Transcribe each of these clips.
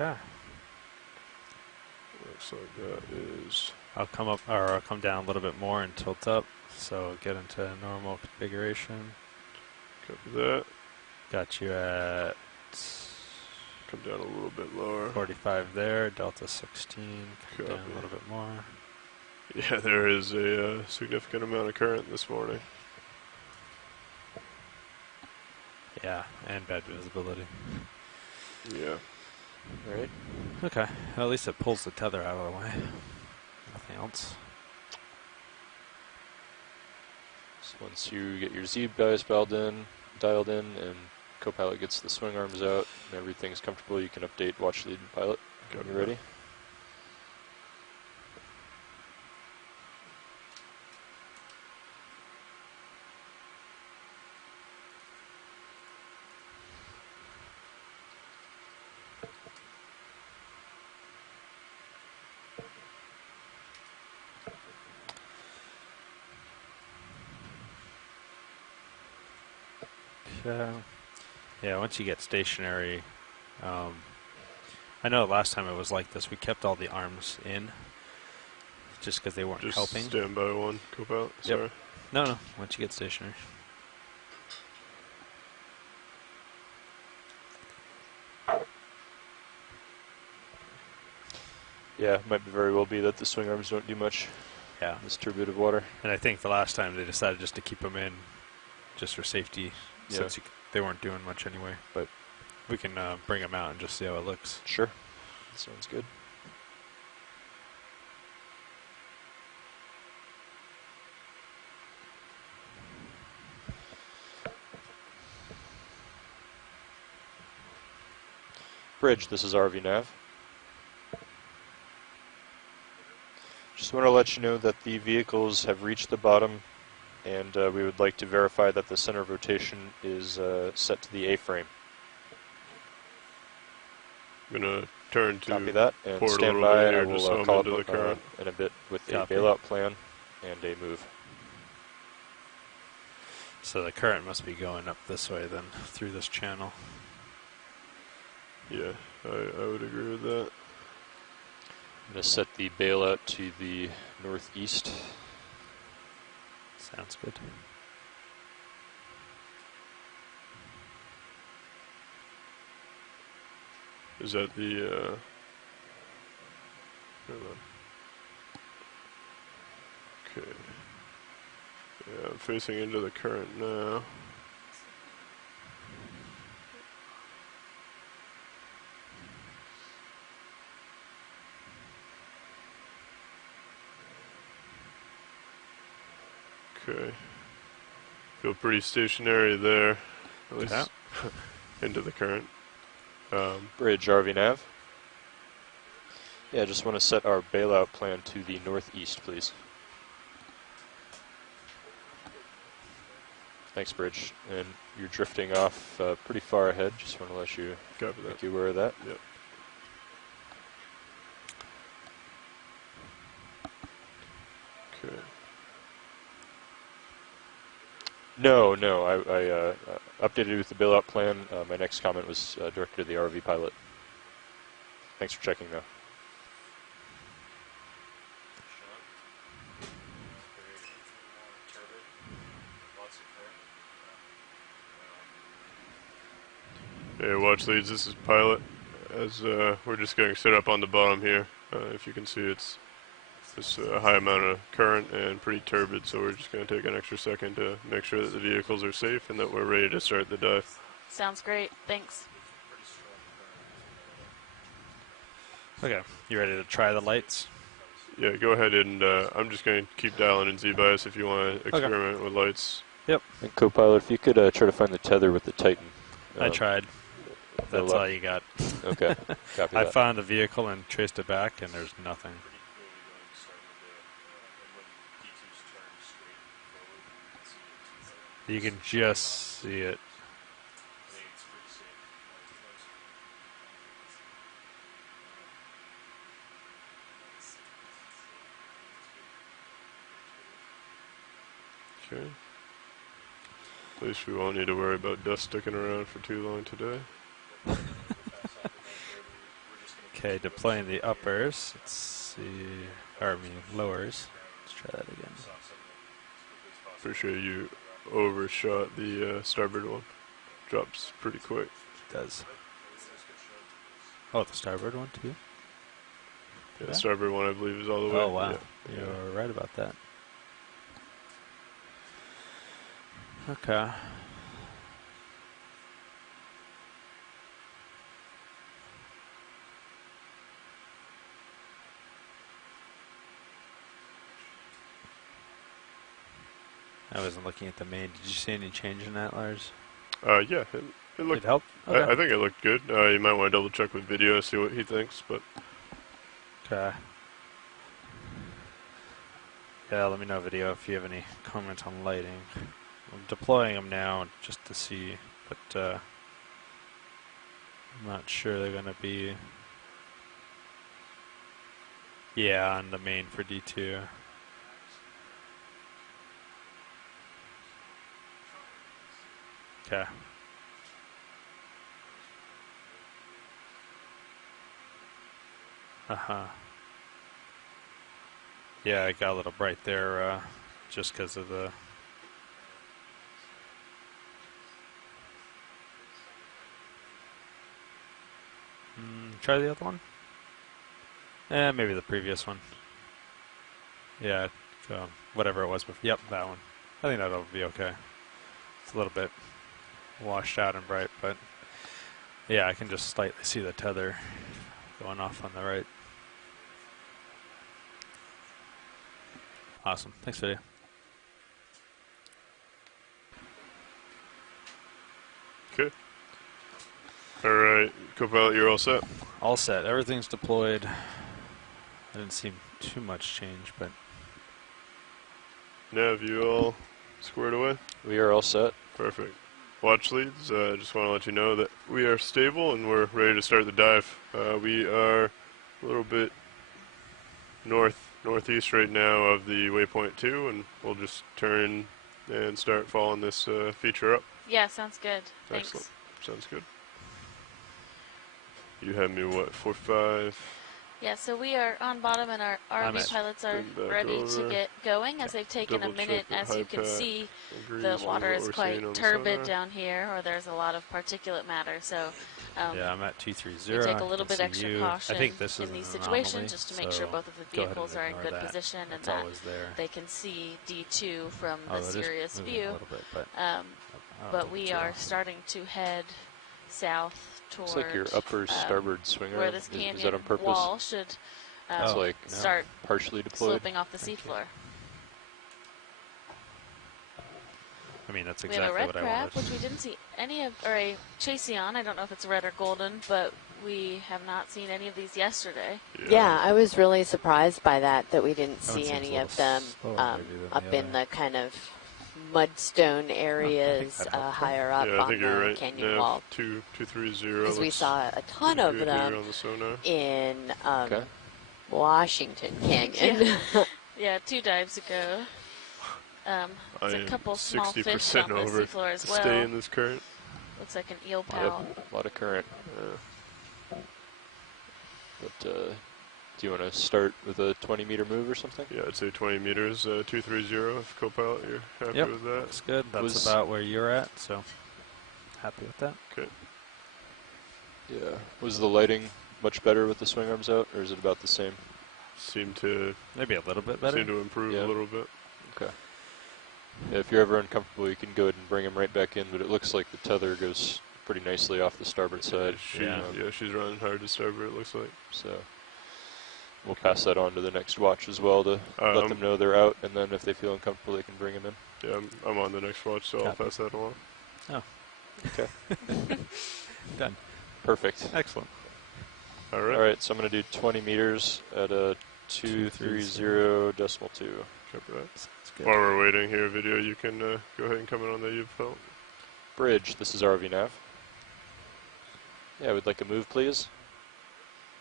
Okay. Looks like that is. I'll come up, or I'll come down a little bit more and tilt up, so get into normal configuration. Copy that. Got you at. Come down a little bit lower. 45 there, delta 16. Come down Copy. a little bit more. Yeah, there is a significant amount of current this morning. Yeah, and bad visibility. Yeah. Right. Okay. Well, at least it pulls the tether out of the way. Nothing else. So once you get your Z bias dialed in, and Copilot gets the swing arms out, and everything's comfortable, you can update watch lead and pilot when you're ready. Yeah, once you get stationary, I know last time it was like this. We kept all the arms in, just because they weren't helping. Just stand by one, Copilot. Sorry. Yep. No. Once you get stationary. Yeah, it might very well be that the swing arms don't do much. Yeah. In this turbid of water. And I think the last time they decided just to keep them in, just for safety, since they weren't doing much anyway. But we can bring them out and just see how it looks. Sure. Sounds good. Bridge, this is RV Nav. Just want to let you know that the vehicles have reached the bottom, and we would like to verify that the center of rotation is set to the A-frame. I'm going to turn to Copy that, and port stand a by. little bit I here will just so I'm call into the up current. in a bit with Copy. a bailout plan and a move. So the current must be going up this way then, through this channel. Yeah, I would agree with that. I'm going to set the bailout to the northeast. Sounds good. Is that the, hold on. Okay. Yeah, I'm facing into the current now. Okay. Feel pretty stationary there, at least into the current. Bridge, RV Nav. Yeah, just want to set our bailout plan to the northeast, please. Thanks, Bridge. And you're drifting off pretty far ahead. Just want to let you make you aware of that. Yep. Okay. No, I updated with the bailout plan. My next comment was directed to the RV pilot. Thanks for checking, though. Hey, watch leads, this is pilot. As we're just getting set up on the bottom here. If you can see, it's just a high amount of current and pretty turbid, so we're just going to take an extra second to make sure that the vehicles are safe and that we're ready to start the dive. Sounds great. Thanks. Okay, you ready to try the lights? Yeah, go ahead and I'm just going to keep dialing in Z-bias if you want to experiment with lights. Yep. And Copilot, if you could try to find the tether with the Titan. I tried. That's all you got. Okay, copy I that. found the vehicle and traced it back, and there's nothing. You can just see it. Okay. At least we won't need to worry about dust sticking around for too long today. Okay, deploying the uppers. Let's see. Or, I mean, lowers. Let's try that again. Pretty sure you overshot the starboard one. Drops pretty quick. It does. Oh, the starboard one, too? Yeah, the starboard one, I believe, is all the way. Oh, wow. Yeah. You're right about that. Okay. I wasn't looking at the main. Did you see any change in that, Lars? Yeah, it looked. It helped? Okay. I think it looked good. You might want to double check with video, see what he thinks, but. Okay. Yeah, let me know video if you have any comments on lighting. I'm deploying them now just to see, but I'm not sure they're gonna be. Yeah, on the main for D2. Okay. Yeah, it got a little bright there, just because of the. Try the other one. Maybe the previous one. Yeah, whatever it was before. Yep, that one. I think that'll be okay. It's a little bit washed out and bright, but yeah, I can just slightly see the tether going off on the right. Awesome. Thanks, video. Okay. All right, Copilot, you're all set. All set. Everything's deployed. I didn't see too much change, but Nav, you all squared away? We are all set. Perfect. Watch leads, just want to let you know that we are stable and we're ready to start the dive. We are a little bit northeast right now of the waypoint 2, and we'll just turn and start following this feature up. Yeah, sounds good. Thanks. Excellent. Sounds good. You have me, what, 45? Yeah, so we are on bottom and our ROV pilots are ready to get going as they've taken a minute. As you can see, the water is quite turbid down here, or there's a lot of particulate matter. So yeah, I'm at 230. we take a little bit extra caution I think this is in these an situations anomaly, just to make sure both of the vehicles are in good position and that they can see D2 from a serious view. But we are starting to head south toward Looks like your upper starboard swinger. where this is that on canyon purpose? wall should start partially deployed. sloping off the seafloor. I mean, that's We have a exactly red what I crab, wanted. which we didn't see any of, or a chaseon. I don't know if it's red or golden, but we have not seen any of these yesterday. Yeah, I was really surprised by that we didn't That one see seems any a of little them slower maybe than up the in other. the kind of mudstone areas that helped. higher up Yeah, I on think the you're right. canyon Nav, wall. 230. Because we saw a ton of them on the sonar. in Okay. Washington Canyon. Yeah, 2 dives ago. There's a couple small fish 60% off the over seafloor as to stay well. in this current. Looks like an eel pal. A lot of current. But do you want to start with a 20-meter move or something? Yeah, I'd say 20 meters, 230. If Copilot, you're happy Yep, with that? looks good. That's about where you're at, so happy with that. Okay. Yeah. Was the lighting much better with the swing arms out, or is it about the same? Seem to Maybe a little bit better. Seem to improve a little bit. Okay. Yeah, if you're ever uncomfortable, you can go ahead and bring him right back in, but it looks like the tether goes pretty nicely off the starboard side. Yeah, she's running hard to starboard, it looks like. So we'll pass that on to the next watch as well to let them know they're out, and then if they feel uncomfortable, they can bring him in. Yeah, I'm on the next watch, so I'll pass that along. Oh. Okay. Done. Perfect. Excellent. All right. All right, so I'm going to do 20 meters at a 230.2. Copy that. While we're waiting here, video, you can go ahead and come in on the you've felt. Bridge, this is ROV nav. Yeah, we'd like a move, please.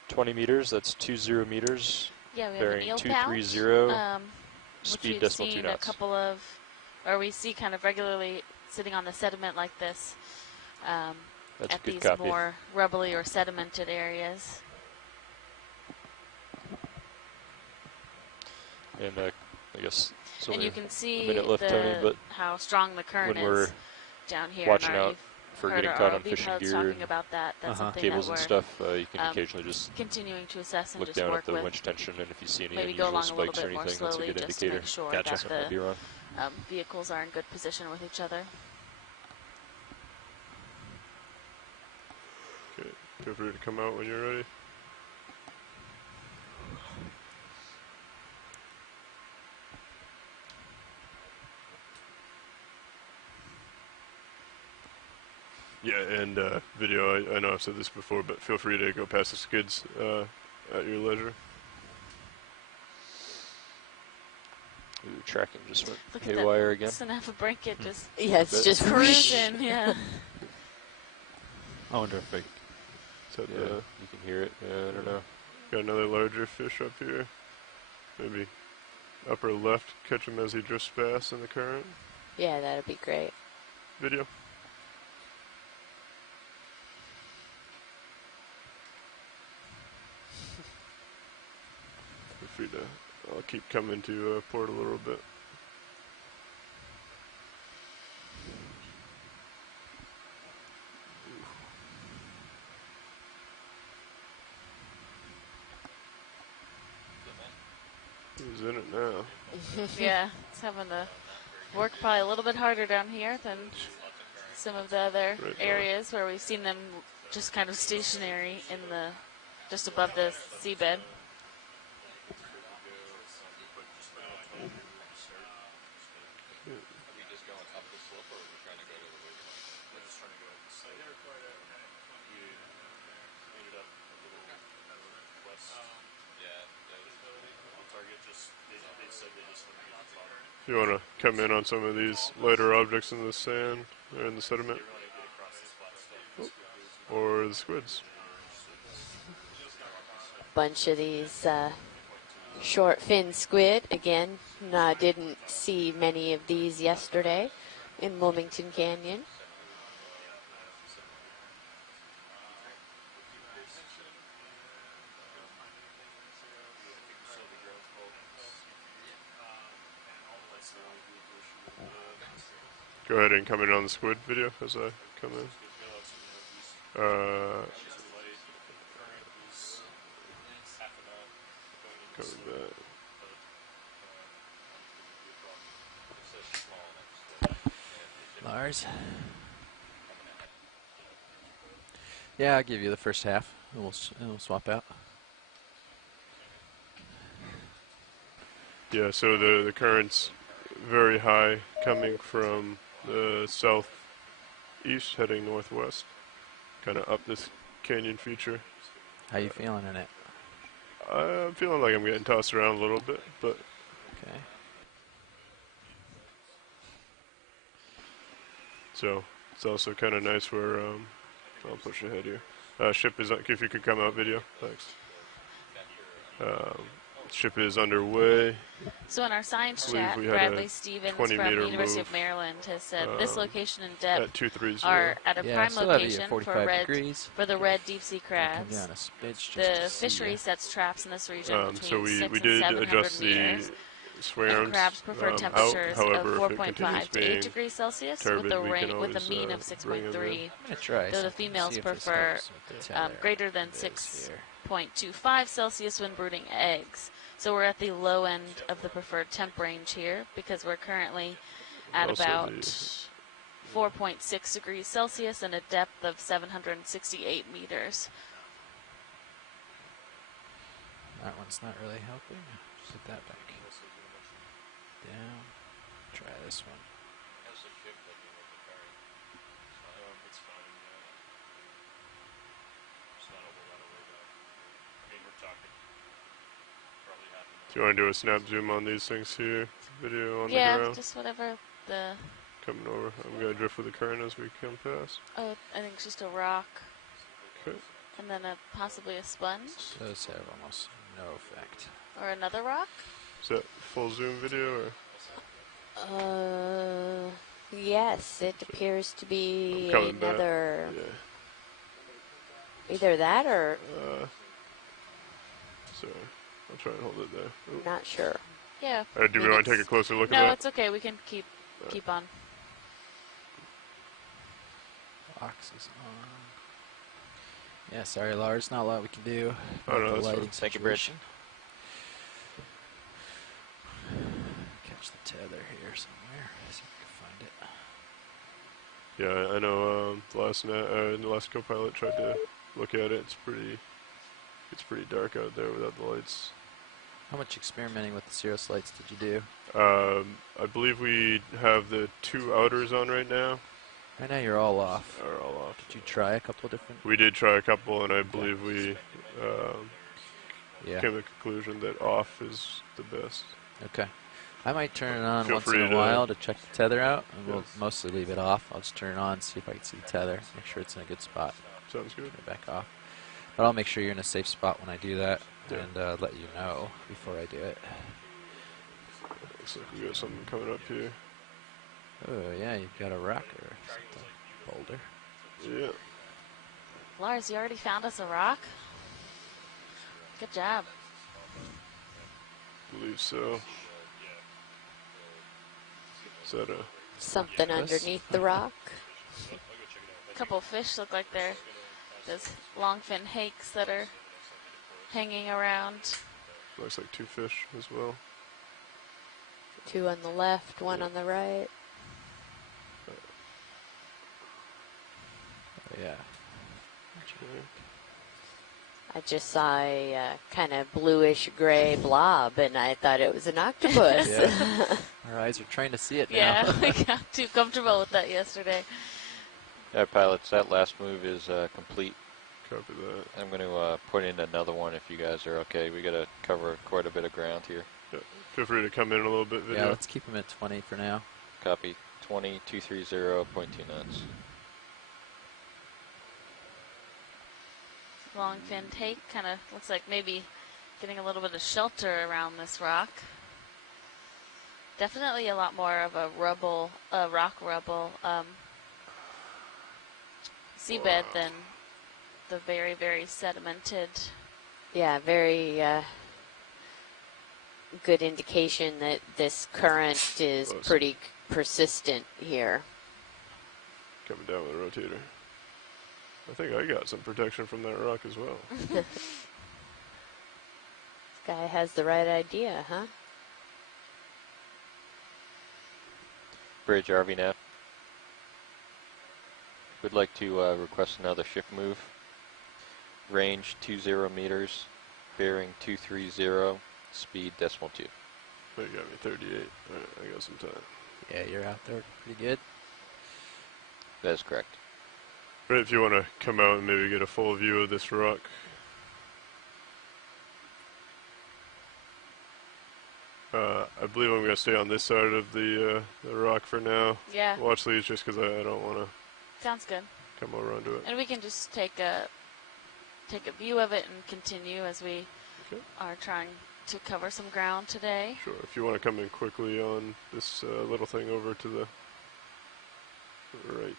20 meters, that's 20 meters. Yeah, we have an bearing eel 230. pal, speed which decimal we've 2 seen a knots. couple of, or we see kind of regularly sitting on the sediment like this That's at a good these copy. more rubbly or sedimented areas. And I guess it's And only you can a see minute left, Tony, but how strong the current when we're is down here. watching And out for heard getting our caught on ROV fishing pilots gear talking and about that. That's something cables that and we're stuff, you can occasionally just continuing to assess and look just down work at the with. winch tension, and if you see any Maybe go unusual along a little spikes or bit more anything, that's a slowly good just to indicator. make sure Gotcha. that Something might be wrong. the vehicles are in good position with each other. Okay, feel free to come out when you're ready. Yeah, and video, I know I've said this before, but feel free to go past the skids at your leisure. Ooh, tracking just went Look at haywire that. again. Doesn't have a blanket, just Yeah, it's just cruising. Yeah. I wonder if I... Said, Yeah, you can hear it. I don't know. Got another larger fish up here. Maybe upper left, catch him as he drifts fast in the current. Yeah, that'd be great. Video. Feel free to, I'll keep coming to port a little bit. Who's in it now? Yeah, it's having to work probably a little bit harder down here than some of the other areas where we've seen them just kind of stationary in the, just above the seabed. If you want to come in on some of these lighter objects in the sand or in the sediment, or the squids. Bunch of these short fin squid. Again, didn't see many of these yesterday in Wilmington Canyon. Go ahead and come in on the squid video as I come in. Coming back. Lars? Yeah, I'll give you the first half, and we'll swap out. Yeah, so the current's very high coming from the southeast heading northwest, kind of up this canyon feature. How you feeling in it? I'm feeling like I'm getting tossed around a little bit, but Okay. so it's also kind of nice where I'll push ahead here. Ship is, if you could come out video, thanks. Ship is underway. So in our science believe chat, we had Bradley a Stevens from 20-meter the University move, of Maryland has said this location and depth at 230 are at a Yeah, prime still have you location at for 45 degrees. the red deep sea Come crabs. down a smidge just The to see fishery ya. sets traps in this region so between we 6 and did 700 adjust meters. the swing And arms crabs prefer out. temperatures However, of if it 4.5 continues to 8 being degrees Celsius turbid, with a we can with a always, mean of bring 'em in. 6.3. I'm gonna try Though the something, females see if this prefer helps with the tether. greater than This here. 6.25 Celsius when brooding eggs. So we're at the low end of the preferred temp range here because we're currently at Also about the- 4.6 degrees Celsius and a depth of 768 meters. That one's not really helping. Put that back down. Try this one. Do you want to do a snap zoom on these things here? Video on the Yeah, ground? just whatever the. Coming over. I'm going to drift with the current as we come past. Oh, I think it's just a rock. Okay. And then possibly a sponge Those have almost no effect. or another rock. Is that full zoom video or? Yes, it appears to be I'm coming back. another, Yeah. either that or Sorry. I'll try and hold it there. I'm not sure. Yeah. Do we want to take a closer look at that? No, it's okay. We can keep on. Box is on. Yeah, sorry, Lars. Not a lot we can do. Oh, no, the that's lighting fine. Thank you, Bridge. Catch the tether here somewhere. See if I can find it. Yeah, I know. The last co-pilot tried to look at it. It's pretty dark out there without the lights. How much experimenting with the Cirrus lights did you do? I believe we have the 2 outers on right now. Right now you're all off. Are all off. Did you try a couple different? We did try a couple, and I believe we Yeah. came to the conclusion that off is the best. Okay. I might turn it on Feel once free in a to- while to check the tether out, and we'll Yes. mostly leave it off. I'll just turn it on, see if I can see the tether, make sure it's in a good spot. Sounds good. Turn it back off. But I'll make sure you're in a safe spot when I do that, Yeah. and let you know before I do it. Looks like we got something coming up here. Oh yeah, you've got a rock or something. Boulder. Yeah. Lars, you already found us a rock? Good job. Believe so. Is that a... Something Yes. underneath the rock. A couple fish look like they're those longfin hakes that are hanging around. Looks like 2 fish as well. 2 on the left, 1 on the right. Oh, yeah. Okay. I just saw a kind of bluish gray blob, and I thought it was an octopus. Yeah. Our eyes are trying to see it now. Yeah, we got too comfortable with that yesterday. All right, pilots, that last move is complete. Copy that. I'm going to put in another one if you guys are okay. We got to cover quite a bit of ground here. Yeah. Feel free to come in a little bit, video. Yeah, let's keep them at 20 for now. Copy. 20230.2 knots. Longfin hake kind of looks like maybe getting a little bit of shelter around this rock. Definitely a lot more of a rock rubble seabed than the very, very sedimented. Yeah, very good indication that this current is Close. pretty persistent here. Coming down with a rotator. I think I got some protection from that rock as well. This guy has the right idea, huh? Bridge, RV nav. Would like to request another shift move. Range 20 meters, bearing 230, speed decimal 2. Oh, you got me 38. Alright, I got some time. Yeah, you're out there pretty good. That is correct. Right, if you want to come out and maybe get a full view of this rock. I believe I'm going to stay on this side of the rock for now. Yeah, Watch these just because I don't want to sounds good. come over onto it. And we can just take a view of it and continue as we Okay. are trying to cover some ground today. Sure, if you want to come in quickly on this little thing over to the right.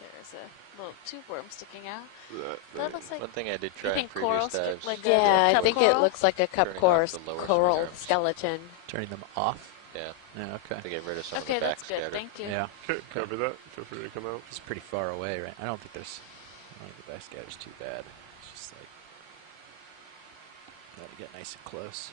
There's a little tube worm sticking out. That That looks like One thing I did try you in think previous coral dives. like Yeah, I cup think coral? it looks like a cup Turning coral, off the lower coral swing arms. skeleton. Turning them off. Yeah, Yeah, okay. to get rid of some Okay, of the that's good. backscatter. Thank you. Yeah, Okay, copy that. Feel free to come out. it's pretty far away, right? I don't think the backscatter's too bad. It's just like, gotta get nice and close.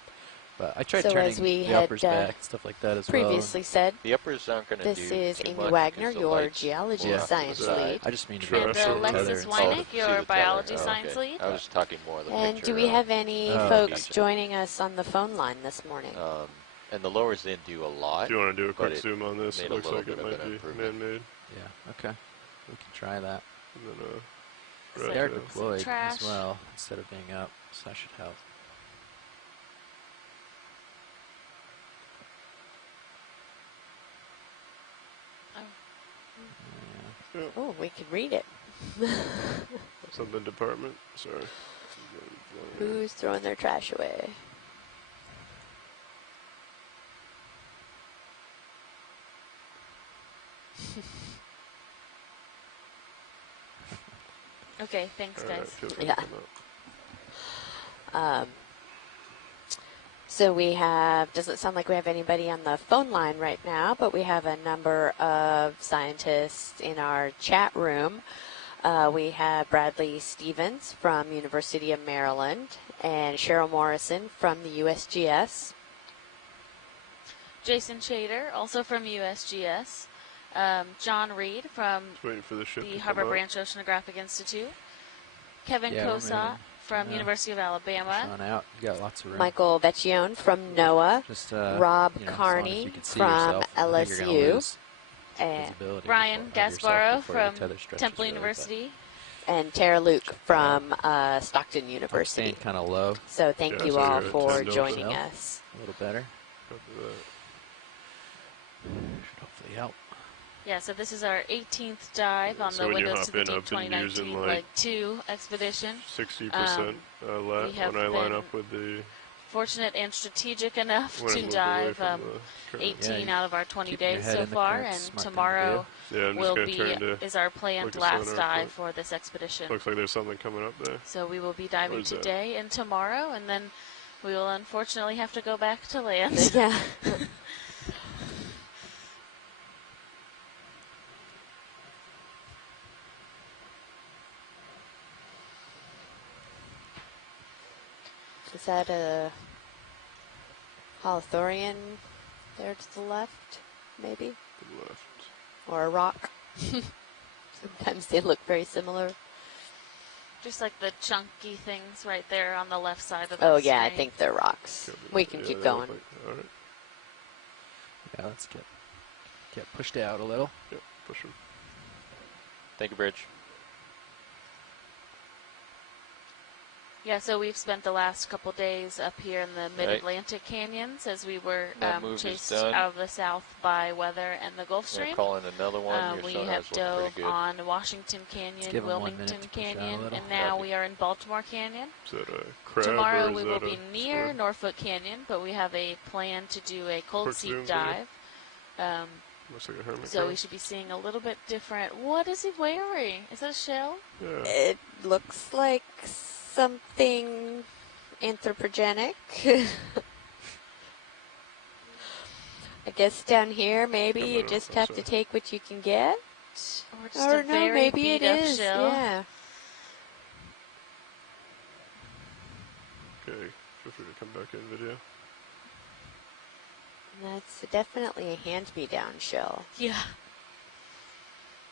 But I tried So turning as we the had, uppers back, stuff like that as Previously said, The uppers aren't going to do this is too Amy much Wagner, because the your lights geology will have to science the side. lead. I just mean to Sure, be And sure. able to tether Alexis and Oh, Weineck, see the your tether. biology Oh, science okay. lead. I was talking more of the And picture. do we have any Oh, folks gotcha. joining us on the phone line this morning? And the lowers didn't do a lot. If you want to do a quick But it zoom on this, made it a looks little like it bit of might an be improvement. man-made. Yeah, okay. We can try that. And then, So right They are there. deployed trash. as well, instead of being up, so that should help. Yeah, Oh, we could read it. something department. Sorry. Who's throwing their trash away? Okay, thanks, All right, guys. feel free Yeah. to come out. So we have, doesn't sound like we have anybody on the phone line right now, but we have a number of scientists in our chat room. We have Bradley Stevens from University of Maryland and Cheryl Morrison from the USGS. Jason Chater, also from USGS. John Reed from the Harbor Branch Oceanographic Institute. Kevin Kosat from University of Alabama. Sean out. You got lots of room. Michael Vecchione from NOAA. Just, Rob Carney from LSU. And Brian Gasparo from Temple University. And Tara Luke from Stockton University. Kind of low. So thank you all for joining us. A little better. Should hopefully help. Yeah, so this is our 18th dive on the Windows to the Deep 2019 Leg 2 expedition. 60% when I line up with the... Fortunate and strategic enough to dive 18 out of our 20 days so far, and tomorrow is our planned last dive for this expedition. Looks like there's something coming up there. So we will be diving today and tomorrow, and then we will unfortunately have to go back to land. Yeah. Is that a holothurian there to the left, maybe? To the left. Or a rock? Sometimes they look very similar. Just like the chunky things right there on the left side of the screen. Oh, yeah, I think they're rocks. We can keep going. All right. Yeah, let's get pushed out a little. Yep, push them. Thank you, Bridge. Yeah, so we've spent the last couple days up here in the mid-Atlantic canyons as we were chased out of the south by weather and the Gulf Stream. Calling another one. We have dove on Washington Canyon, Wilmington Canyon, and now we are in Baltimore Canyon. Is that a crab? Tomorrow we will be near Norfolk Canyon, but we have a plan to do a cold sea dive. Looks like a hermit So crab. we should be seeing a little bit different. What is he wearing? Is that a shell? Yeah. It looks like something anthropogenic. I guess down here, maybe you just have to take what you can get. Or just a very maybe it is. shell. Yeah. Okay, feel free to come back in video. That's definitely a hand-me-down shell. Yeah.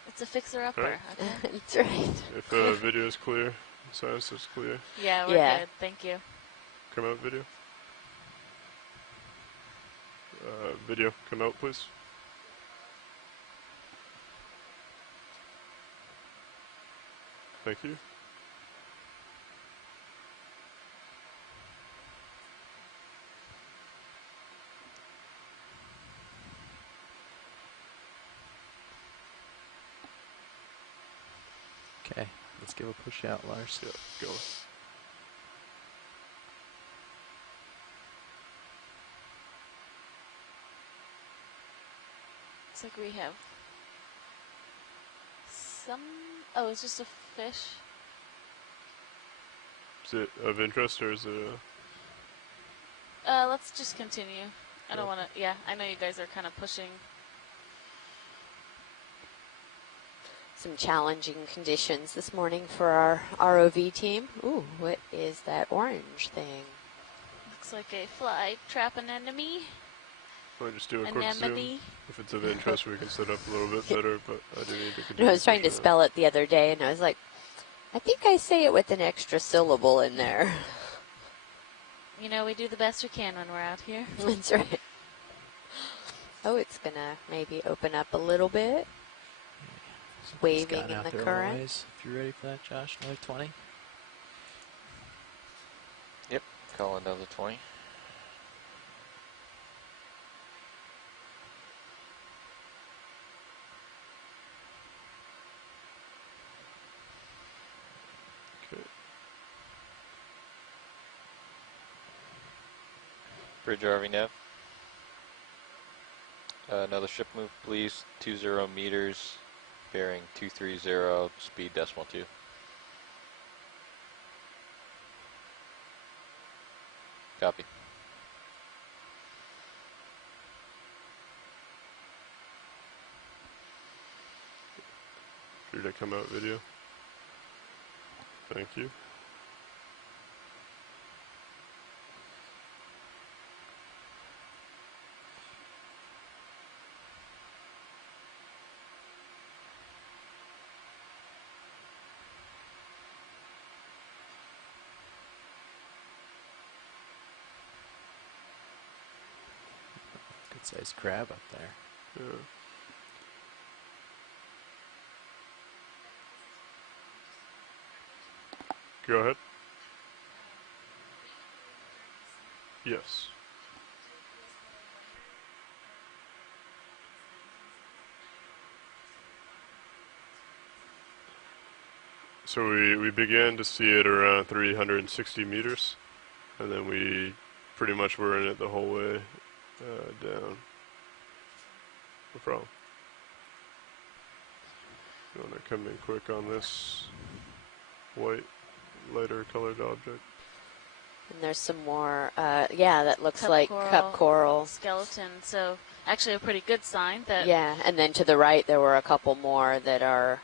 It's a fixer-upper. Right. Okay. That's right. If video is clear, science is clear. Yeah, we're good. Thank you. Come out, video. Video, come out, please. Thank you. Okay, let's give a push out, Lars. Yeah, go. Looks like we have some... Oh, it's just a fish. Is it of interest or is it let's just continue. I don't want to... Yeah, I know you guys are kind of pushing. Some challenging conditions this morning for our ROV team. Ooh, what is that orange thing? Looks like a fly trap an enemy. I'll just do a quick zoom. Anemone. If it's of interest, we can set up a little bit better, but I do need to continue. No, I was trying to spell it the other day, and I was like, I think I say it with an extra syllable in there. You know, we do the best we can when we're out here. That's right. Oh, it's going to maybe open up a little bit. Waving in the current. If you're ready for that, Josh, another 20. Yep, call another 20. Okay. Bridge RV nav. Another ship move, please. 20 meters. Bearing 230, speed -2. Copy. to come out video. Thank you. Good sized crab up there. Yeah. Go ahead. Yes. So we began to see it around 360 meters, and then we pretty much were in it the whole way down. No problem. You want to come in quick on this white, lighter colored object? And there's some more, yeah, that looks like cup coral. Skeleton, so actually a pretty good sign that... Yeah, and then to the right there were a couple more that are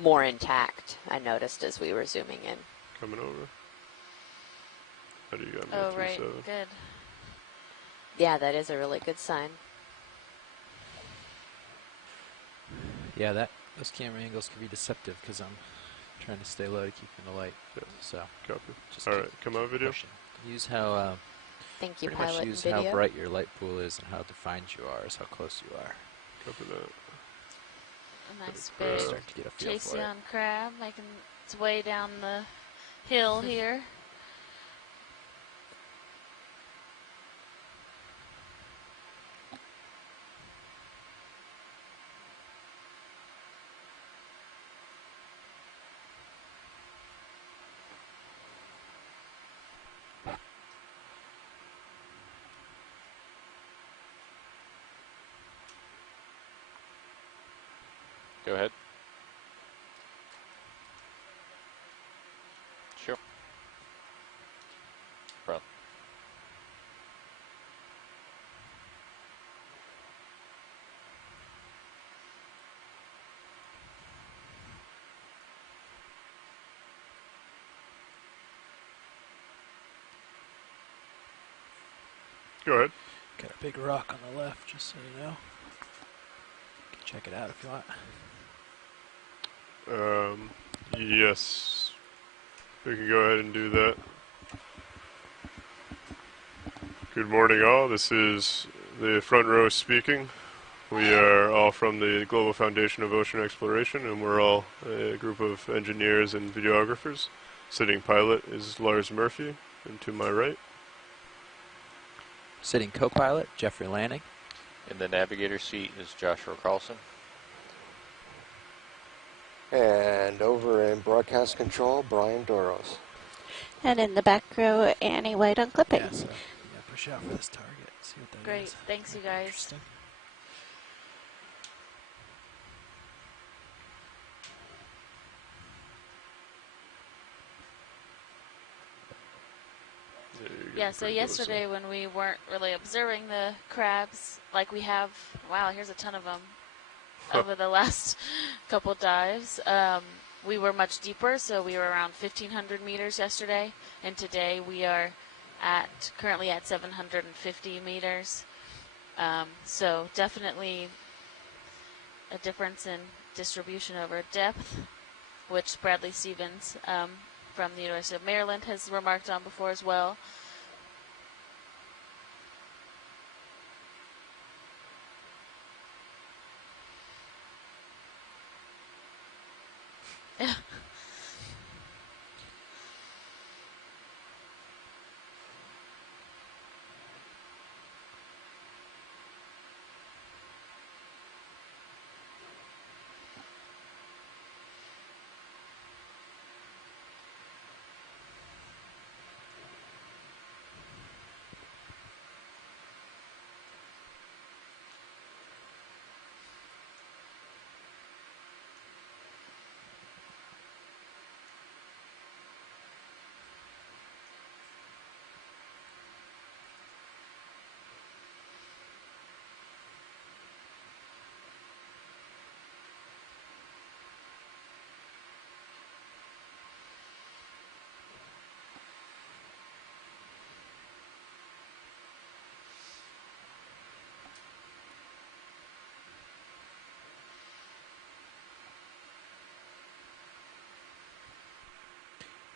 more intact, I noticed as we were zooming in. Coming over. How do you got me? Oh, right, good. Yeah, that is a really good sign. Yeah, those camera angles can be deceptive because I'm trying to stay low to keep in the light. Yeah. So copy. Just all right, come out video. Pushing. Use how thank you, pretty pilot much use and video. how bright your light pool is and how defined you are is how close you are. Copy that. A nice big Start to get a feel for Chase-on crab making its way down the hill here. Go ahead. Sure. Problem. Go ahead. Got a big rock on the left, just so you know. You can check it out if you want. Yes. We can go ahead and do that. Good morning, all. This is the front row speaking. We are all from the Global Foundation of Ocean Exploration, and we're all a group of engineers and videographers. Sitting pilot is Lars Murphy, and to my right. Sitting co-pilot, Jeffrey Lanning. In the navigator seat is Joshua Carlson. And over in broadcast control, Brian Doros. And in the back row, Annie White on clipping. Yeah, so push out for this target. See what that Great, is. thanks you guys. Interesting. Yeah, so yesterday when we weren't really observing the crabs like we have, wow, here's a ton of them over the last couple dives. We were much deeper, so we were around 1,500 meters yesterday, and today we are currently at 750 meters. So definitely a difference in distribution over depth, which Bradley Stevens from the University of Maryland has remarked on before as well.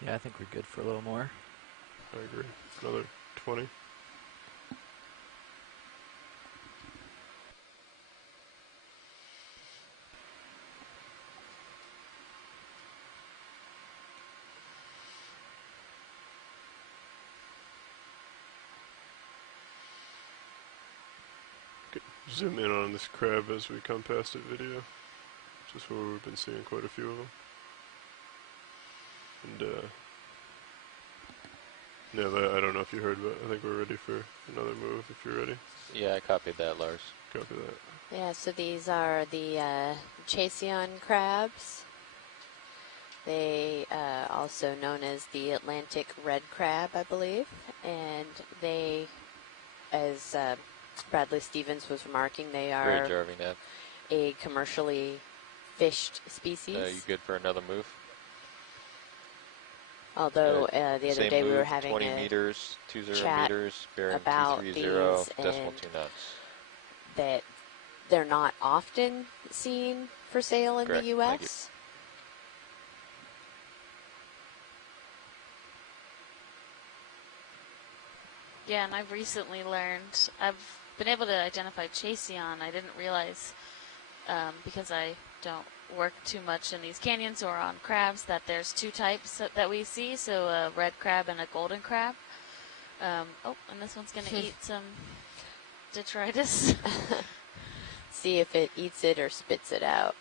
Yeah, I think we're good for a little more. I agree. Another 20. Zoom in on this crab as we come past it video. Just where we've been seeing quite a few of them. And yeah, I don't know if you heard, but I think we're ready for another move if you're ready. Yeah, I copied that, Lars. Copy that. Yeah, so these are the Chasion crabs. They also known as the Atlantic red crab, I believe. And they, as Bradley Stevens was remarking, they are a commercially fished species. You good for another move? Although the other day we were having 20 meters, 20 chat meters, bearing about 230, decimal 2 knots. That they're not often seen for sale in the U.S. Yeah, and I've recently learned, I've been able to identify Chasion. I didn't realize, because I don't work too much in these canyons or on crabs, that there's two types that we see, so a red crab and a golden crab. Oh, and this one's going to eat some detritus. See if it eats it or spits it out.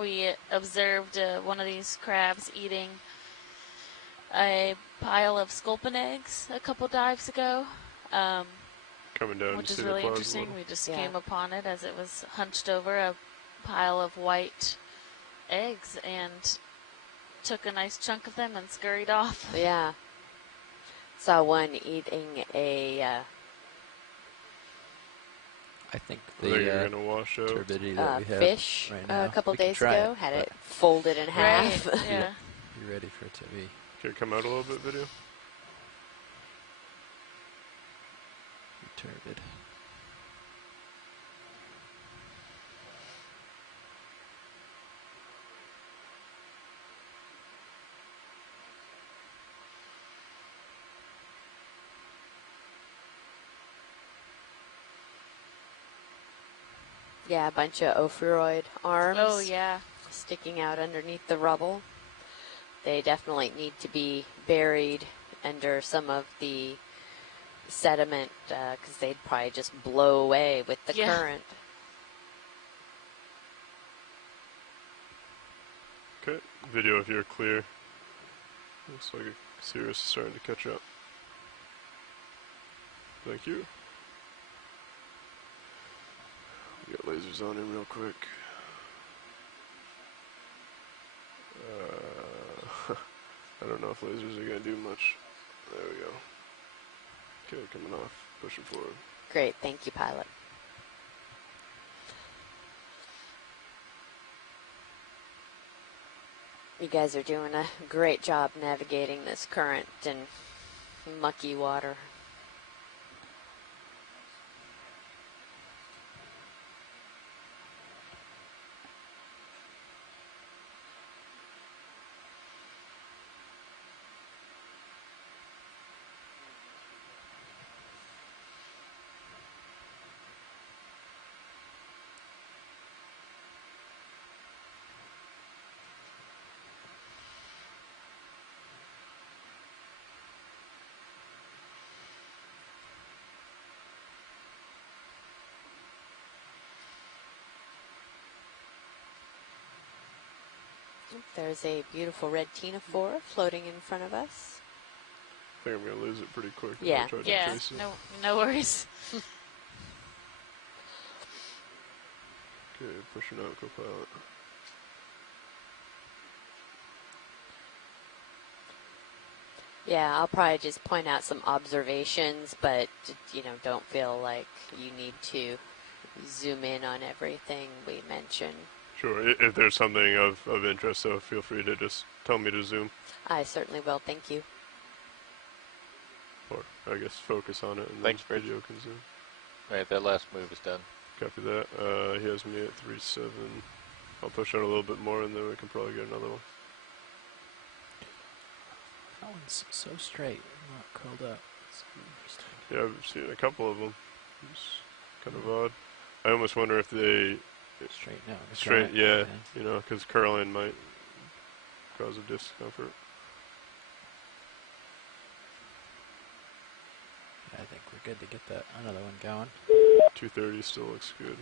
We observed one of these crabs eating a pile of sculpin eggs a couple dives ago, coming down, which is really interesting. We just came upon it as it was hunched over a pile of white eggs and took a nice chunk of them and scurried off. Yeah. Saw one eating a I think you're gonna wash out turbidity that we have fish right now. a couple days ago. Had it folded in half. Right, yeah. You're ready for it to be. Can it come out a little bit, video? Turbid. Yeah, a bunch of ophiuroid arms. Oh, yeah. Sticking out underneath the rubble. They definitely need to be buried under some of the sediment because they'd probably just blow away with the current. Okay, video if you're clear. Looks like Sirius is starting to catch up. Thank you. We got lasers on him real quick. I don't know if lasers are going to do much. There we go. Okay, coming off. Pushing forward. Great. Thank you, pilot. You guys are doing a great job navigating this current and mucky water. There's a beautiful red ctenophore floating in front of us. I think I'm going to lose it pretty quick. Yeah. Yeah, no worries. Okay, pushing out, co-pilot. Yeah, I'll probably just point out some observations, but, don't feel like you need to zoom in on everything we mentioned. Sure, if there's something of interest, so feel free to just tell me to zoom. I certainly will, thank you. Or, I guess, focus on it, and then video can zoom. Alright, that last move is done. Copy that. He has me at 3-7. I'll push out a little bit more and then we can probably get another one. That one's so straight, not curled up. It's interesting. Yeah, I've seen a couple of them. It's kind of odd. I almost wonder if they... Straighten out. Straight, yeah, you know, because curling might cause a discomfort. I think we're good to get that another one going. 230 still looks good.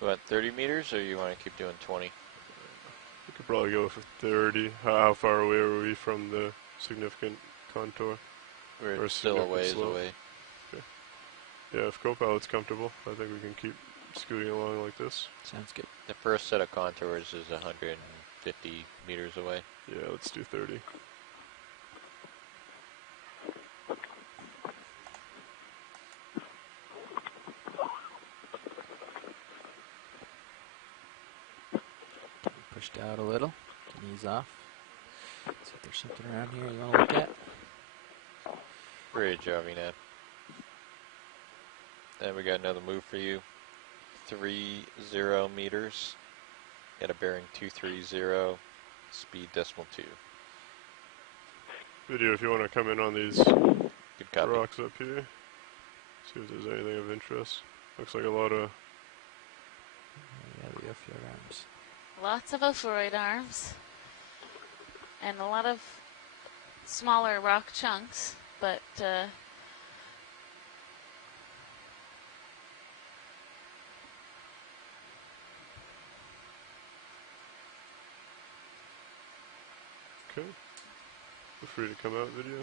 You want 30 meters, or you want to keep doing 20? We could probably go for 30. How far away are we from the significant contour? We're still a ways away. Okay. Yeah, if Copilot's comfortable, I think we can keep scooting along like this. Sounds good. The first set of contours is 150 meters away. Yeah, let's do 30. Pushed out a little. Can ease off. See if there's something around here you want to look at. Great job, Enad. Then we got another move for you. 30 meters. Got a bearing 230. Speed decimal 2. Video, if you want to come in on these Good copy. rocks up here. See if there's anything of interest. Looks like a lot of... Yeah, the ophiol arms. Lots of ophiroid arms. And a lot of smaller rock chunks, but Okay. Feel free to come out, video.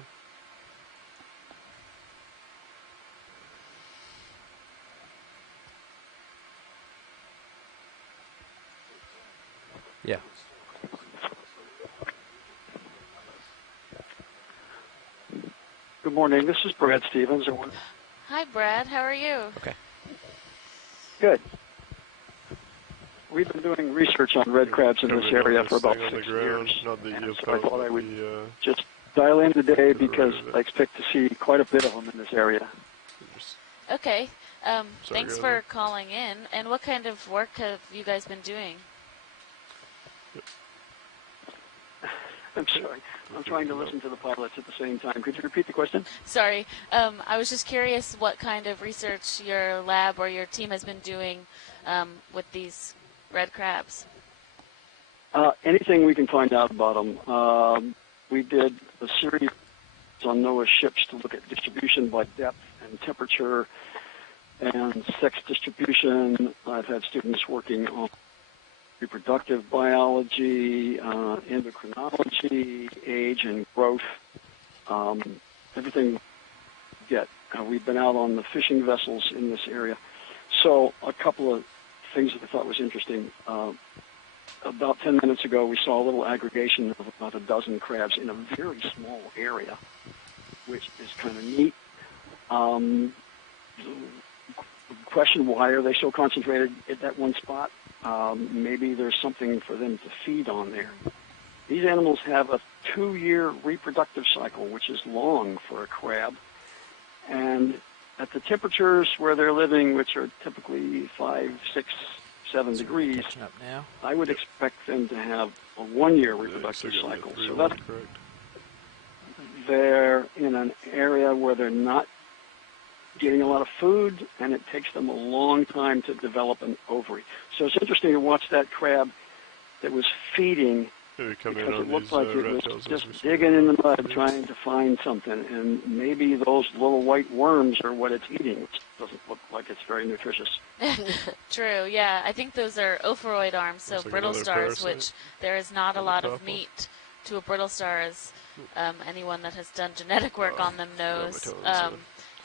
Yeah. Good morning. This is Brad Stevens. Hi, Brad. How are you? Okay. Good. We've been doing research on red crabs in this area for about 6 years. Not that And you'll so I thought I would probably, just dial in today because I expect to see quite a bit of them in this area. Okay. Thanks go for ahead. calling in. And what kind of work have you guys been doing? I'm sorry. I'm trying to listen to the pilots at the same time. Could you repeat the question? Sorry. I was just curious what kind of research your lab or your team has been doing with these red crabs. Anything we can find out about them. We did a series on NOAA's ships to look at distribution by depth and temperature and sex distribution. I've had students working on reproductive biology, endocrinology, age and growth, everything we get. We've been out on the fishing vessels in this area. So a couple of things that I thought was interesting. About 10 minutes ago, we saw a little aggregation of about a dozen crabs in a very small area, which is kind of neat. Question, why are they so concentrated at that one spot? Maybe there's something for them to feed on there. These animals have a 2-year reproductive cycle, which is long for a crab. And at the temperatures where they're living, which are typically 5, 6, 7 degrees, Catching up now. I would expect them to have a 1-year reproductive cycle. So that's, they're in an area where they're not getting a lot of food, and it takes them a long time to develop an ovary. So it's interesting to watch that crab that was feeding, because it looked like it was just digging in the mud trying to find something, and maybe those little white worms are what it's eating, which doesn't look like it's very nutritious. True, yeah. I think those are ophiroid arms, so Looks like brittle another stars, parasite which there is not a on the lot top of one. meat to a brittle star, as anyone that has done genetic work on them knows.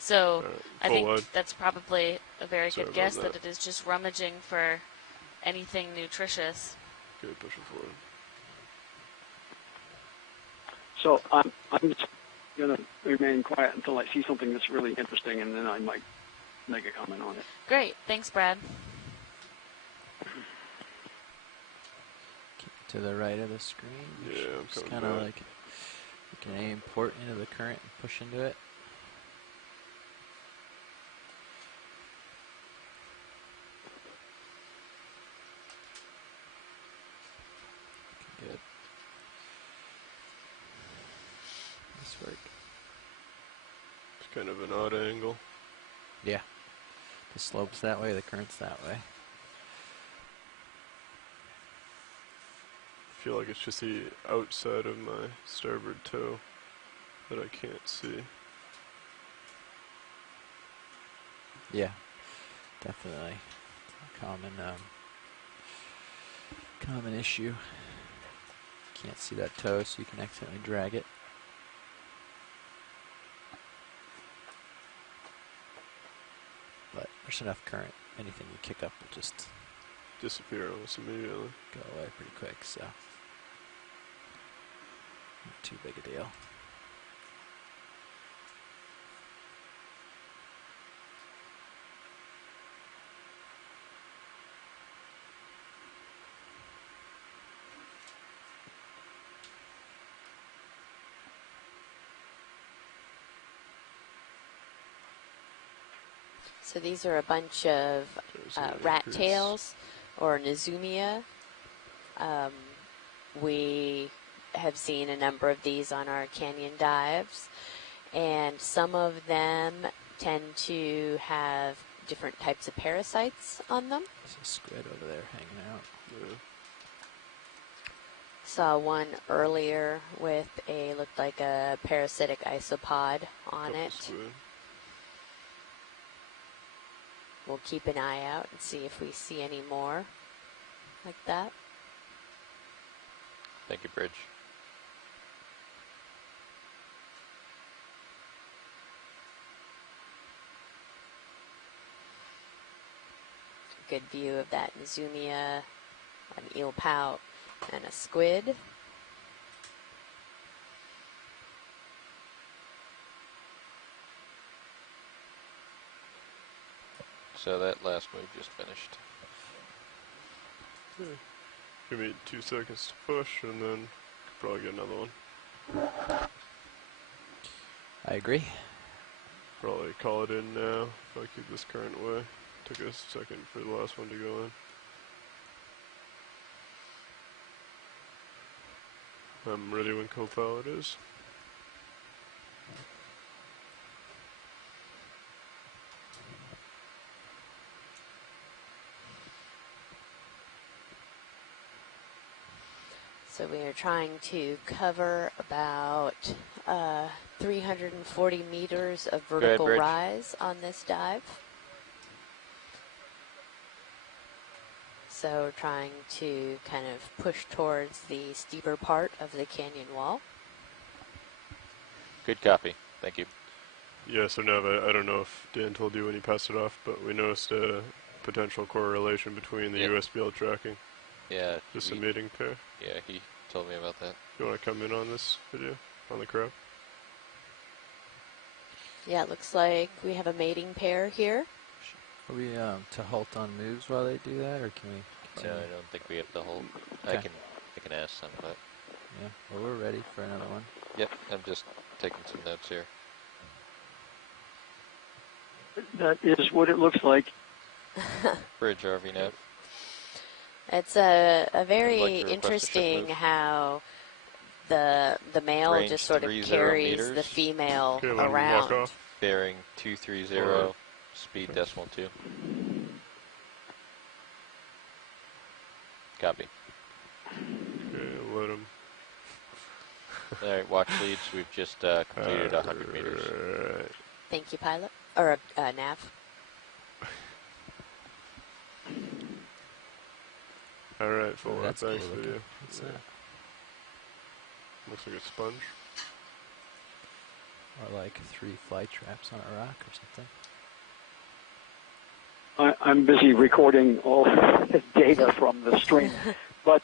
So I think that's probably a very good guess that it is just rummaging for anything nutritious. Good, pushing forward. So I'm just going to remain quiet until I see something that's really interesting, and then I might make a comment on it. Great. Thanks, Brad. Keep it to the right of the screen. Yeah, I'm just coming kind of back. like you can aim port into the current and push into it. kind of an odd angle. Yeah. The slope's that way, the current's that way. I feel like it's just the outside of my starboard toe that I can't see. Yeah, definitely. It's a common issue. Can't see that toe, so you can accidentally drag it. But there's enough current. Anything you kick up will just disappear almost immediately. Go away pretty quick, so not too big a deal. So these are a bunch of rat tails or Nezumia. We have seen a number of these on our canyon dives, and some of them tend to have different types of parasites on them. There's a squid over there hanging out. Yeah. Saw one earlier with looked like a parasitic isopod on it. Squid. We'll keep an eye out and see if we see any more like that. Thank you, Bridge. Good view of that Nezumia, an eel pout, and a squid. So that last move just finished. Yeah. Give me 2 seconds to push, and then could probably get another one. I agree. Probably call it in now if I keep this current way. Took a second for the last one to go in. I'm ready when co-pilot is. So we are trying to cover about 340 meters of vertical rise on this dive. So we're trying to kind of push towards the steeper part of the canyon wall. Good copy. Thank you. Yeah, so Nev, I don't know if Dan told you when he passed it off, but we noticed a potential correlation between the USBL tracking. Yeah. Just a mating pair. Yeah, he told me about that. You want to come in on this video, on the crab? Yeah, it looks like we have a mating pair here. Are we to halt on moves while they do that, or can we continue? No, I don't think we have to hold. Okay. I can ask them, but yeah, well, we're ready for another one. Yep, I'm just taking some notes here. That is what it looks like. Bridge RV net. It's a very interesting how the male Range just sort of 30 carries meters. the female Okay, let me around. walk off. Bearing 230, speed decimal 2. Copy. Okay, let him. Alright, watch leads. We've just completed 100 meters. Right. Thank you, pilot. Or nav. Alright, full That's thanks cool for looking. you. What's Yeah. that? Looks like a sponge. Or like 3 fly traps on a rock or something. I'm busy recording all the data from the stream, but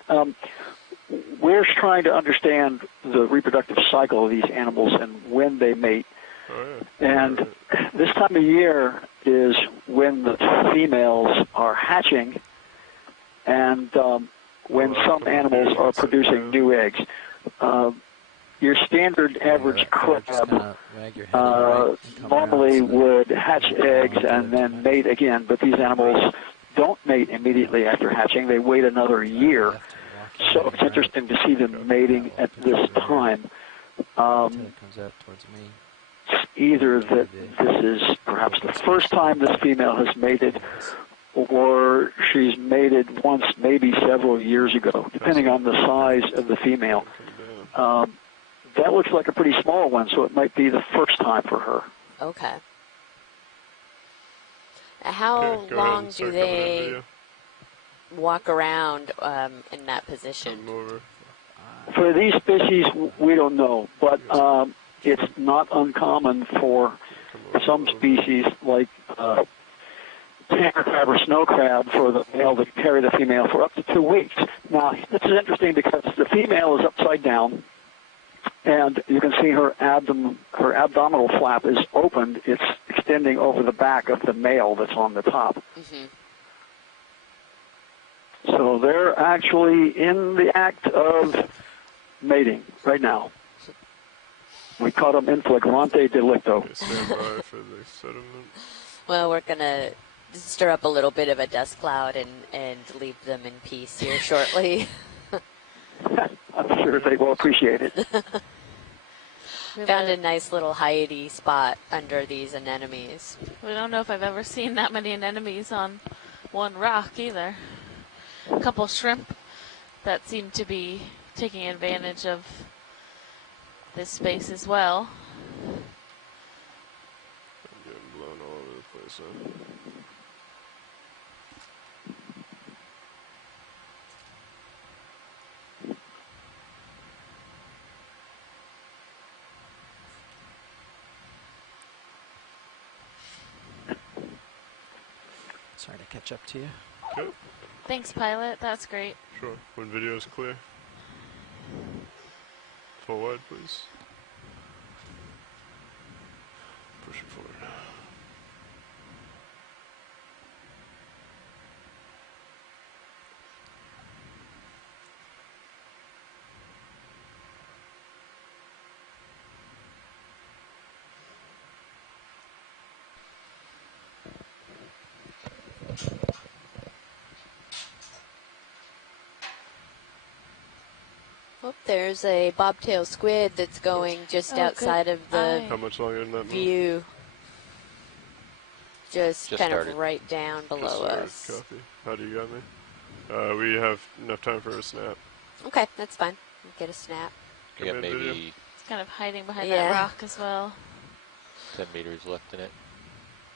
we're trying to understand the reproductive cycle of these animals and when they mate. Oh, yeah. And this time of year is when the females are hatching and when some animals are producing new eggs. Your standard average crab normally would hatch eggs and then mate again, but these animals don't mate immediately after hatching. They wait another year. So it's interesting to see them mating at this time. Until it comes out towards me. either that this is perhaps the first time this female has mated, or she's mated once, maybe several years ago, depending on the size of the female. That looks like a pretty small one, so it might be the first time for her. Okay. How long do they walk around in that position? For these species, we don't know, but it's not uncommon for some species like tanner crab or snow crab for the male to carry the female for up to 2 weeks. Now, this is interesting because the female is upside down, and you can see her abdominal flap is opened. It's extending over the back of the male that's on the top. Mm-hmm. So they're actually in the act of mating right now. We caught them in flagrante delicto. Stand by for the sediment. Well, we're going to stir up a little bit of a dust cloud and leave them in peace here shortly. I'm sure they will appreciate it. Found a nice little hidey spot under these anemones. We don't know if I've ever seen that many anemones on one rock either. A couple shrimp that seem to be taking advantage of this space as well. I'm getting blown all over the place, huh? Sorry to catch up to you. Good. Thanks, pilot. That's great. Sure. When video is clear. Full wide, please. Push it forward. Oh, there's a bobtail squid that's going just outside of the How much longer in that view. Move? Just kind started. of right down below us. Copy. How do you got me? We have enough time for a snap. Okay, that's fine. Get a snap. We got maybe It's kind of hiding behind that rock as well. 10 meters left in it.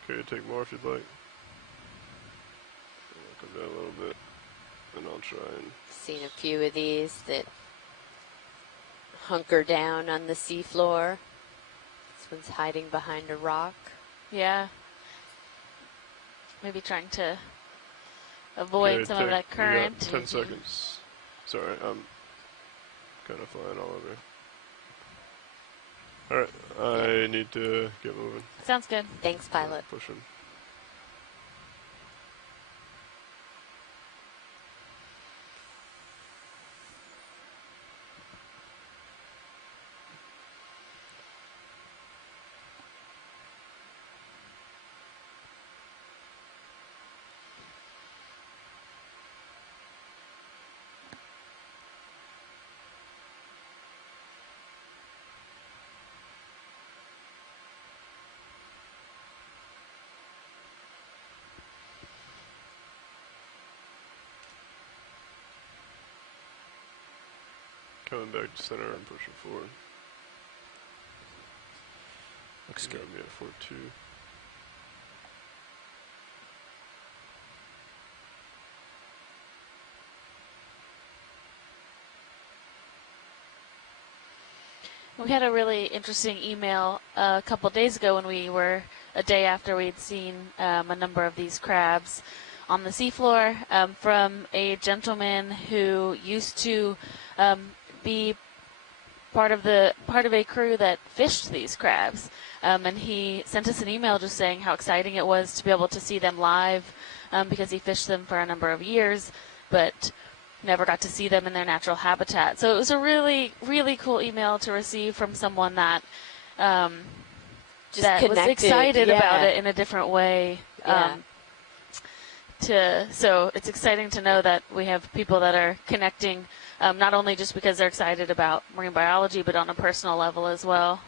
Okay, take more if you'd like. I'll come down a little bit, and I'll try and... Seen a few of these that hunker down on the seafloor. This one's hiding behind a rock. Yeah. Maybe trying to avoid some of that current. 10 seconds. Sorry, I'm kind of flying all over. Alright, I need to get moving. Sounds good. Thanks, pilot. Pushing. Coming back to center and pushing forward. Looks good. Got me at 4-2. We had a really interesting email a couple days ago when we were a day after we'd seen a number of these crabs on the seafloor from a gentleman who used to be part of a crew that fished these crabs, and he sent us an email just saying how exciting it was to be able to see them live because he fished them for a number of years, but never got to see them in their natural habitat. So it was a really, really cool email to receive from someone that Just was excited about it in a different way. So it's exciting to know that we have people that are connecting, not only just because they're excited about marine biology, but on a personal level as well.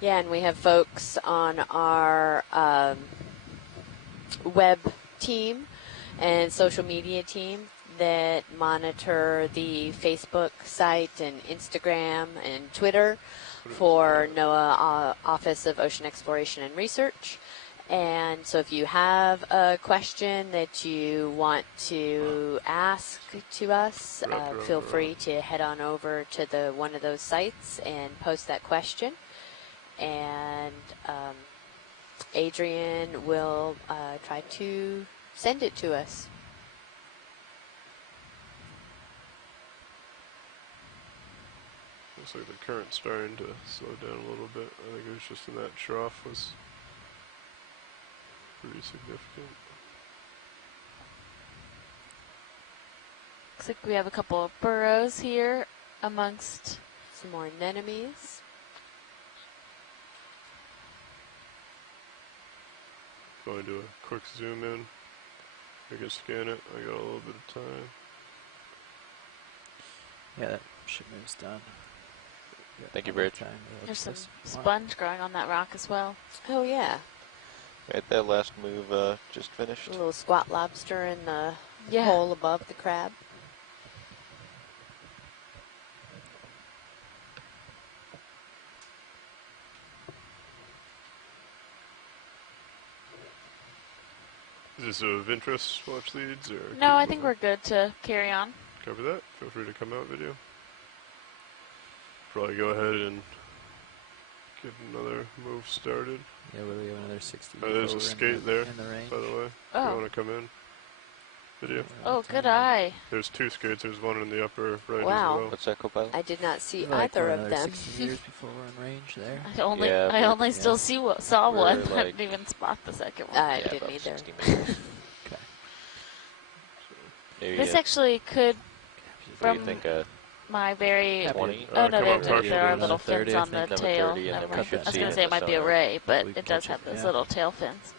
Yeah, and we have folks on our web team and social media team that monitor the Facebook site and Instagram and Twitter for NOAA Office of Ocean Exploration and Research. And so if you have a question that you want to ask to us, feel free to head on over to one of those sites and post that question. And Adrian will try to send it to us. Looks like the current's starting to slow down a little bit. I think it was just in that trough was pretty significant. Looks like we have a couple of burrows here amongst some more anemones. Going to a quick zoom in. I can scan it. I got a little bit of time. Yeah, that ship move's done. Thank you, Bridge. There's some sponge growing on that rock as well. Oh, yeah. Right, that last move just finished. A little squat lobster in the hole above the crab. Is this of interest, watch leads? Or no, I think we're good to carry on. Cover that. Feel free to come out video. Probably go ahead and get another move started. Yeah, we have another 60. There's a skate there, in the range. by the way. Oh. If you want to come in. Video. Oh, good eye. There's two skates. There's one in the upper right as Wow. well. What's that, co-pilot? I did not see Like either of them. 60 meters before we're in range there. I only still saw we're one. I like- didn't even spot the second one. I Yeah, didn't about either. 60 meters. Okay. Maybe This actually could, what do from you think, my very... 20? Oh, no, come on, there partial are boost. little 30, fins I on the think. Number tail. 30, and Never then we mind. should I was see going it to say it in might the be a sonar. ray, but We it can does catch have it, those yeah. little tail fins.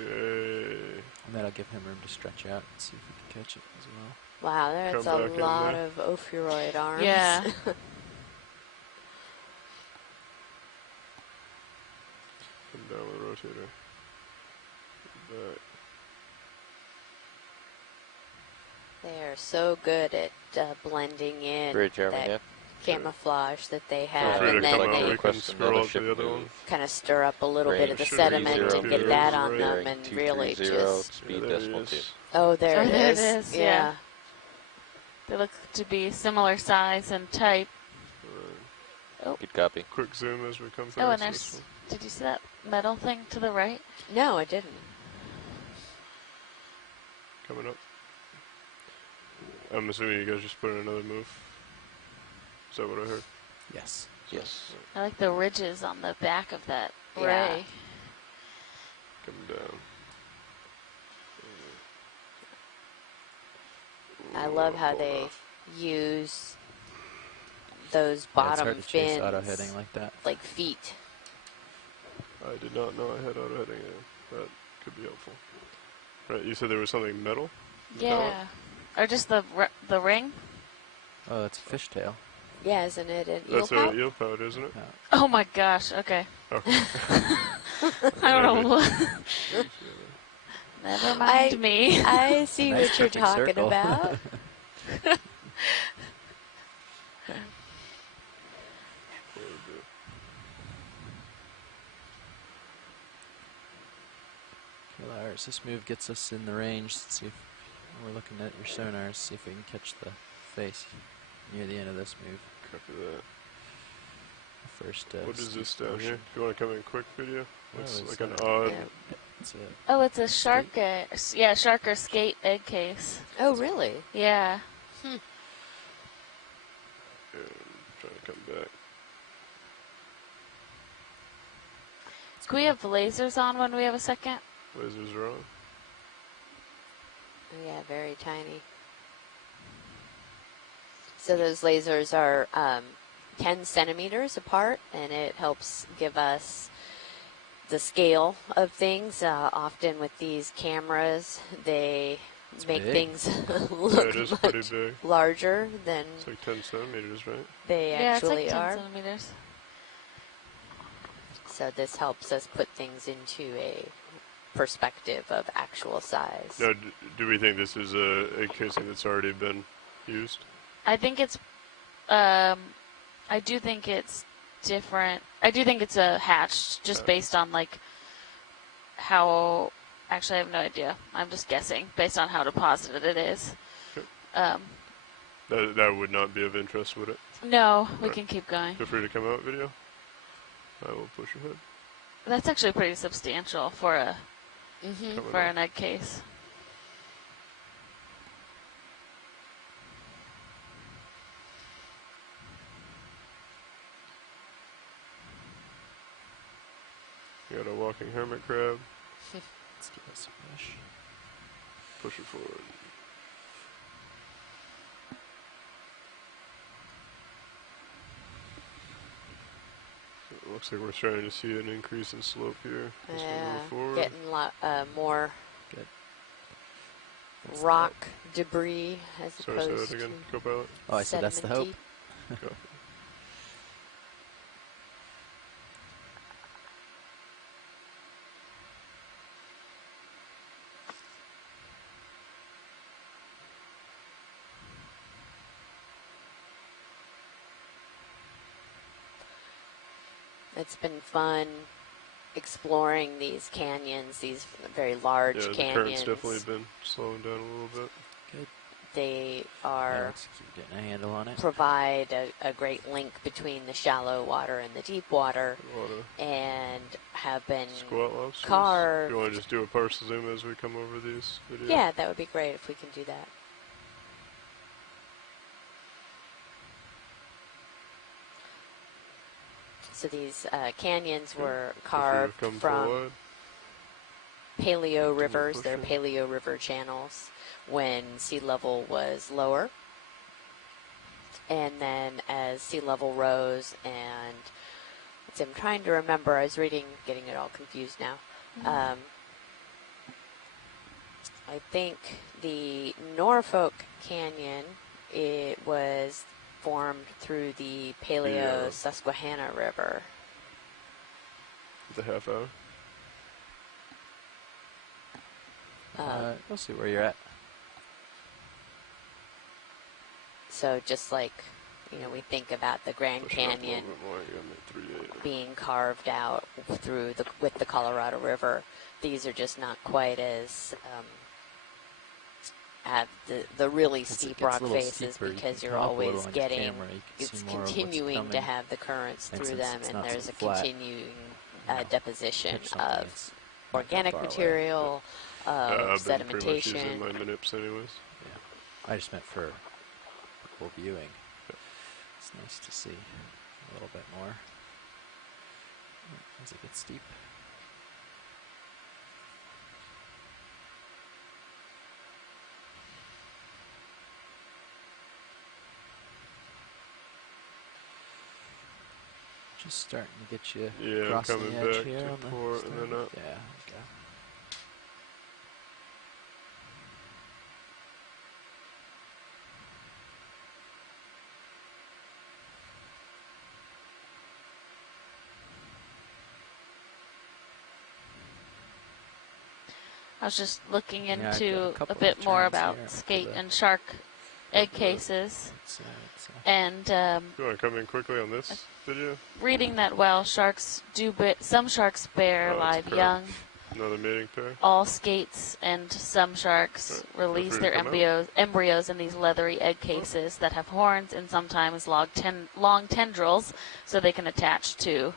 Okay. And that'll give him room to stretch out and see if we can catch it as well. Wow, that's Come a back in lot there. of ophiuroid arms. Yeah. Come down with the rotator. Back. They are so good at blending in Bridge, Jeremy, that yeah. camouflage that they Feel have, free to and come then out. We they can Request scroll another up to the ship other one. move. kind of stir up a little bit of the Range sediment and 302, get that on them bearing and really 230, just... speed there decimal it 2. is. Oh, there Oh, it there it is. is, yeah. They look to be similar size and type. Good copy. Quick zoom as we come past Oh, and this there's... one. Did you see that metal thing to the right? No, I didn't. Coming up. I'm assuming you guys just put in another move. Is that what I heard? Yes. Yes. I like the ridges on the back of that Yeah. ray. Coming down. I love how Pull they off. use those Yeah, it's bottom hard to chase fins auto heading like that. like feet. I did not know I had auto heading in. That could be helpful. Right, you said there was something metal? Yeah. Or just the ring? Oh, that's a fishtail. Yeah, isn't it an eel That's pout? an eel pout, isn't it? Oh my gosh, okay. Okay. I don't know what. Never mind me. I see Nice what you're perfect talking circle. about. Okay, Lars, this move gets us in the range. Let's see if we're looking at your sonars, see if we can catch the face near the end of this move. Copy that. First, What is this down motion. here? If you want to come in quick video, it's it's like an a- odd. Yeah. It's a Oh, it's a shark. Yeah, shark or skate egg case. Oh, really? Yeah. Trying to come back. Can we have lasers on when we have a second? Lasers are on. Oh, yeah, very tiny. So those lasers are 10 centimeters apart, and it helps give us the scale of things. Often with these cameras, they make big. things Yeah, look it is pretty much big. larger than It's like 10 centimeters, right? they Yeah, it's actually like 10 are. centimeters. So this helps us put things into a perspective of actual size. Now, do we think this is a casing that's already been used? I think it's, I do think it's different. I do think it's a hatched, just based on like how. Actually, I have no idea. I'm just guessing based on how deposited it is. Okay. That would not be of interest, would it? No, we can keep going. Feel free to come out, video. I will push ahead. That's actually pretty substantial for a for an egg case. You got a walking hermit crab. Let's give us a push. Push it forward. It looks like we're starting to see an increase in slope here. As we move forward. Getting more Good. rock debris as Sorry, opposed say that again, to co-pilot. Oh, I said that's the hope. Copy. It's been fun exploring these canyons, these very large canyons. Yeah, the current's definitely been slowing down a little bit. Good. They are let's keep getting a handle on it. Provide a great link between the shallow water and the deep water, and have been squat lobsters. Carved. You want to just do a partial zoom as we come over these videos? Yeah, that would be great if we can do that. So these canyons were carved from paleo rivers. They're paleo river channels when sea level was lower. And then as sea level rose, and I'm trying to remember, I was reading, getting it all confused now. I think the Norfolk Canyon, it was formed through the Paleo Susquehanna River. The half hour. We'll see where you're at. So just like, you know, we think about the Grand Canyon being carved out through with the Colorado River, these are just not quite as at the really steep rock faces, because you're always getting, it's continuing to have the currents through them, and there's a continuing deposition of organic material, of sedimentation. I've been pretty much using my manips anyways. Yeah. I just meant for people viewing. It's nice to see a little bit more as it gets steep. Just starting to get you across the edge here on the port and then up. Yeah, okay. I was just looking into a bit more about skate and shark egg cases. And you want to come in quickly on this video? Reading that sharks do, some sharks bear live young. Another mating pair. All skates and some sharks release their embryos in these leathery egg cases that have horns and sometimes long tendrils, so they can attach to